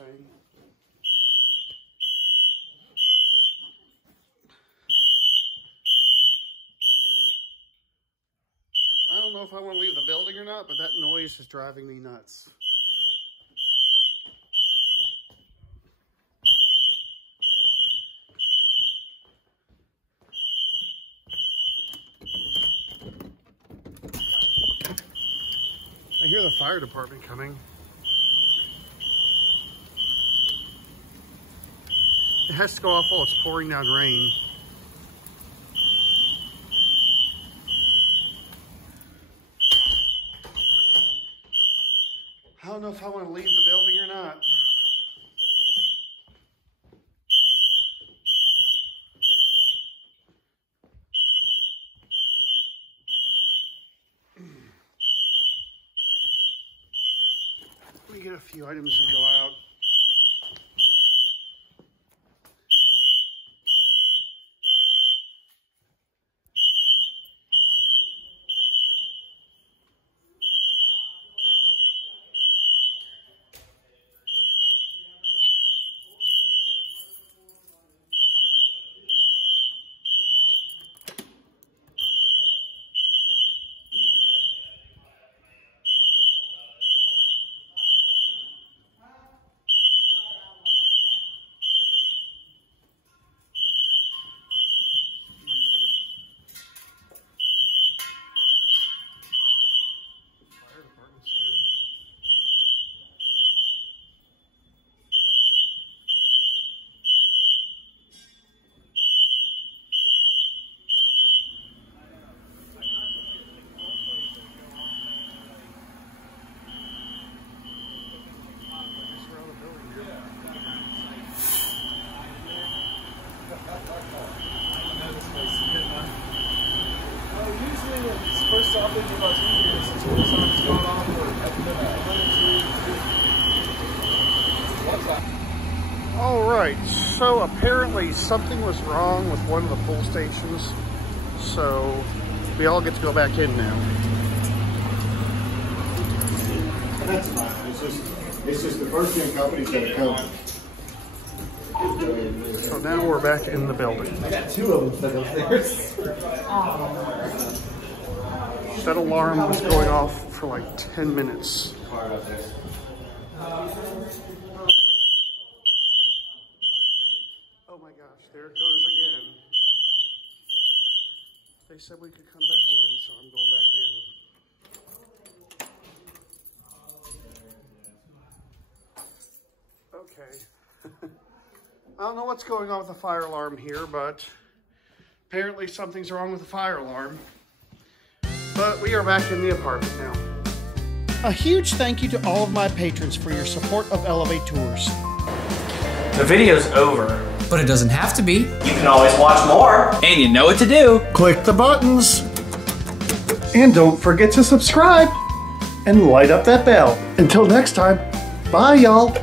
saying. I don't know if I want to leave the building or not, but that noise is driving me nuts. I hear the fire department coming. It has to go off while it's pouring down rain. I don't know if I want to leave the building or not. Let me get a few items and go out. First off, it's about 2 years. It's when the sun's going off for All right, so apparently something was wrong with one of the pull stations. So we all get to go back in now. That's fine. It's just the first gen company's gonna come. So now we're back in the building. I got 2 of them stuck upstairs. That alarm was going off for like 10 minutes. Oh my gosh, there it goes again. They said we could come back in, so I'm going back in. Okay. I don't know what's going on with the fire alarm here, but apparently something's wrong with the fire alarm. But we are back in the apartment now. A huge thank you to all of my patrons for your support of elevaTOURS. The video's over. But it doesn't have to be. You can always watch more. And you know what to do. Click the buttons. And don't forget to subscribe. And light up that bell. Until next time, bye y'all.